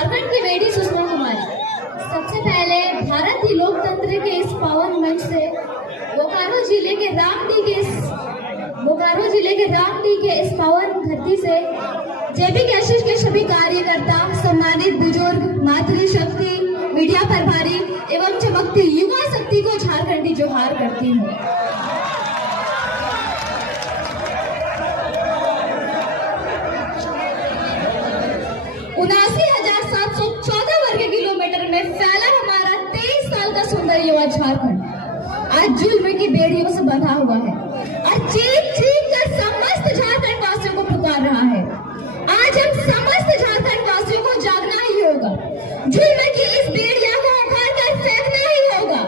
झारखंड की बेटी सुषमा कुमारी। सबसे पहले भारतीय लोकतंत्र के इस पावन मंच से बोकारो जिले के रामडी के इस पावन धरती से जेबी कैसेट के सभी कार्यकर्ता, सम्मानित बुजुर्ग, मातृशक्ति, मीडिया प्रभारी एवं चमकती युवा शक्ति को झारखंडी जोहार करती हूँ। वर्ग किलोमीटर में फैला हमारा 23 साल का सुंदर युवा झारखंड आज जुल्म की बेड़ियों से बंधा हुआ है और चीख चीख कर समस्त झारखंड वासियों को पुकार रहा है। आज हम समस्त झारखंड वासियों को जागना ही होगा, जुल्म की इस बेड़िया को उखाड़ कर फेंकना ही होगा।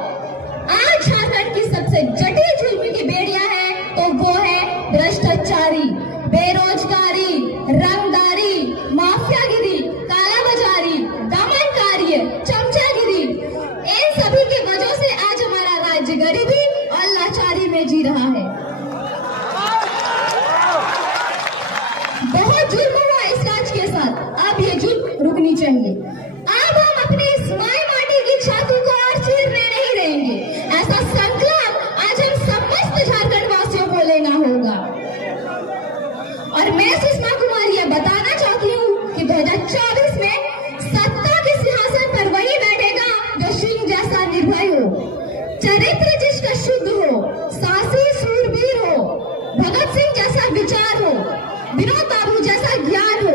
आज झारखंड की सबसे जटिल जुल्म की बेड़िया है तो वो है भ्रष्टाचारी, बेरोजगारी, रंगदारी, माफियागिरी, कालाबाजारी, दमनकारी, चमचागिरी। इन सभी की वजह से आज हमारा राज्य गरीबी और लाचारी में जी रहा है। बहुत जुल्म हुआ इस राज्य के साथ, अब ये जुल्म रुकनी चाहिए। अब हम अपनी इस माई माटी की छाती को और चीरने नहीं देंगे। ऐसा संकल्प आज हम समस्त झारखंड वासियों को लेना होगा। और मैं सुषमा कुमारी ये बताना चाहती हूँ कि 2024 में सत्ता के सिंहासन पर वही बैठेगा जो सिंह जैसा निर्भय हो, चरित्र जिसका शुद्ध हो, साहसी सूरवीर हो, भगत सिंह जैसा विचार हो, विनोद बाबू जैसा ज्ञान हो,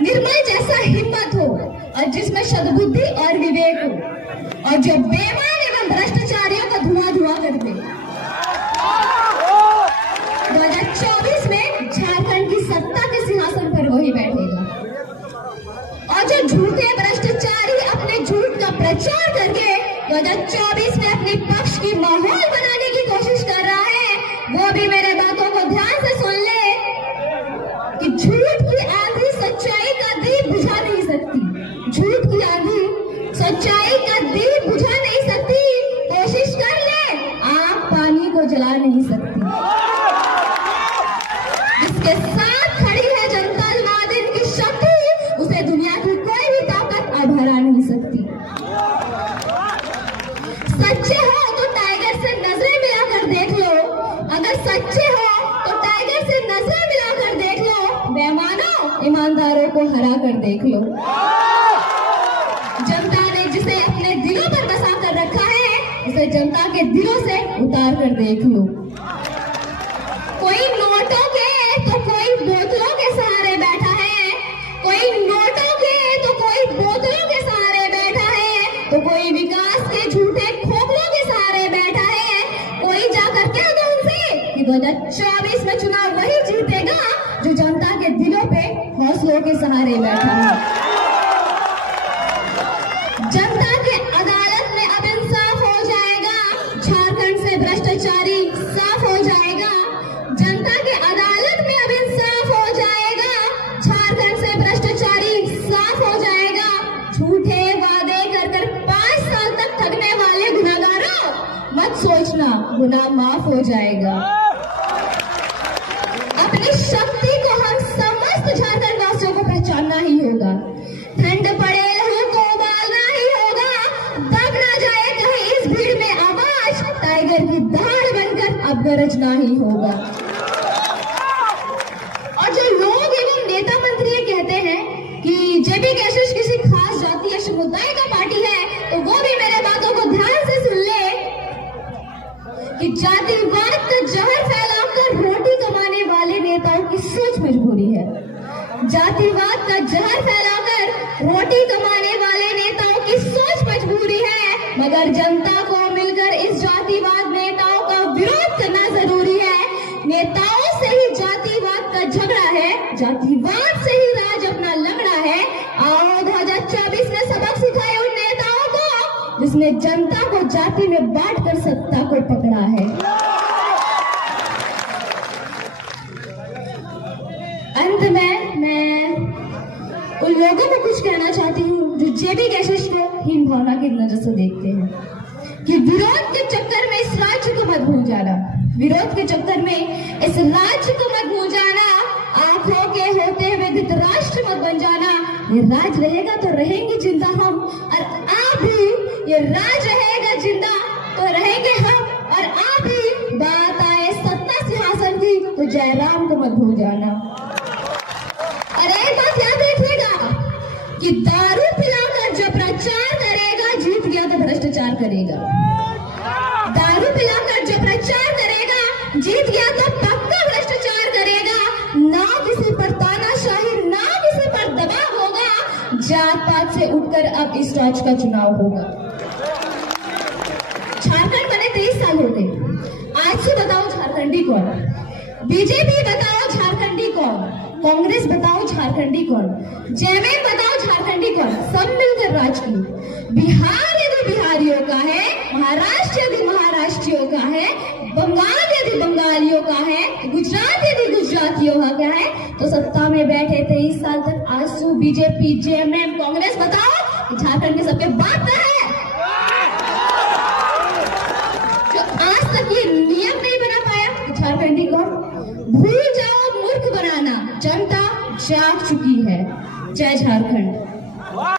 निर्मल जैसा हिम्मत हो और जिसमें सद्बुद्धि और विवेक हो और जो बेईमान एवं भ्रष्टाचारियों का धुआं धुआं कर दे। 2024 में झारखंड की सत्ता के सिंहासन पर वही बैठेगा और जो झूठे भ्रष्टाचारी अपने झूठ का प्रचार करके 2024 में अपने पक्ष की माहौल बनाने की कोशिश कर रहा है, वो भी मेरे बातों को ध्यान से सुन ले कि झूठ की आंधी सच्चाई का दीप बुझा नहीं सकती। झूठ की आंधी सच्चाई का दीप बुझा नहीं सकती। कोशिश कर ले, आग पानी को जला नहीं सकती। जिसके साथ खड़ी है जनता नादिन की शक्ति, उसे दुनिया की कोई भी ताकत अब हरा नहीं सकती। सच्चे हो तो टाइगर से नजरें मिलाकर देख लो, अगर सच्चे हो तो टाइगर से नजरें मिलाकर देख लो, बेईमानों ईमानदारों को हरा कर देख लो। जनता ने जिसे अपने दिलों पर बसा कर रखा है, उसे जनता के दिलों से उतार कर देख लो। कोई नोटों के तो कोई बोतलों के सहारे बैठा है, कोई नोटों के तो कोई बोतलों के सहारे बैठा है, तो कोई विकास के झूठे खोखलों के सहारे बैठा है। कोई जाकर कह दो उनसे कि 2024 में चुनाव वही जीतेगा जो जनता के दिलों पे हौसलों के सहारे बैठा है। जनता के अदालत में अब इंसाफ हो जाएगा, झारखंड से भ्रष्टाचारी साफ हो जाएगा। जनता के अदालत में अब इंसाफ हो जाएगा, झारखंड से भ्रष्टाचारी साफ हो जाएगा। झूठे वादे कर 5 साल तक ठगने वाले गुनाहगारों, मत सोचना गुनाह माफ हो जाएगा। अपनी शक्ति को हम समस्त झारखंड वासियों को पहचानना ही होगा। ठंड पड़े लहू को उबालना ही होगा, दब ना जाए कहीं इस भीड़ में आवाज, टाइगर की दहाड़ बनकर अब गरजना ही होगा। और जो लोग एवं नेता मंत्री कहते हैं कि जेबी कैसेट किसी खास जाति या समुदाय का पार्टी है, तो वो भी मेरे बातों को ध्यान से सुन ले कि जातिवाद का जहर फैलाकर रोटी कमाने वाले नेताओं की सोच मजबूरी है। जातिवाद का जहर फैलाकर रोटी कमाने वाले नेताओं की सोच मजबूरी है, मगर जनता को मिलकर इस जातिवाद नेताओं का विरोध करना जरूरी है। नेताओं से ही जातिवाद का झगड़ा है, जातिवाद से ही राज अपना लंगड़ा है। आओ 2024 में सबक सिखाए उन नेताओं को जिसने जनता को जाति में बांटकर सत्ता को पकड़ा है। अंत में मैं उन लोगों को कुछ कहना चाहती हूँ जो जेबी कैसेट को हीन भावना की नजर से देखते हैं कि विरोध के चक्कर में इस राज्य को मत भूल जाना, विरोध के चक्कर में इस राज्य को मत भूल जाना, आंखों के होते हुए धृतराष्ट्र मत बन जाना। ये राज रहेगा तो रहेंगे जिंदा हम, और आप भी, ये राज रहेगा जिंदा तो रहेंगे हम, और आप भी बात आए सत्ता सिंहासन की तो जयराम को मत भूल जाना। और एक बात याद रखिएगा कि दारू पिलाकर जो प्रचार करेगा जीत गया तो भ्रष्टाचार करेगा। दारू पिलाकर जो प्रचार करेगा जीत गया तो पक्का भ्रष्टाचार करेगा। ना किसी पर तानाशाही, ना किसी पर दबाव होगा। जात पात से उठकर अब इस राज्य का चुनाव होगा। झारखंड बने 23 साल हो गए। आज से बताओ झारखंडी कौन? बीजेपी बताओ झारखंडी कौन? कांग्रेस बताओ झारखंडी कौन? जेएमएम बताओ झारखंडी कौन? सब मिलकर राज की। बिहार यदि बिहारियों का है, महाराष्ट्र यदि महाराष्ट्रियों का है, बंगाल यदि बंगालियों का है, गुजरात यदि गुजरातियों का है, तो सत्ता में बैठे 23 साल तक आजसू बीजेपी, जेएमएम, कांग्रेस बताओ झारखंड के सबके बाप का है। जो आज तक ये नियम नहीं बना पाया झारखंडी को भूल जाओ, मूर्ख बनाना। जनता जाग चुकी है। जय झारखंड।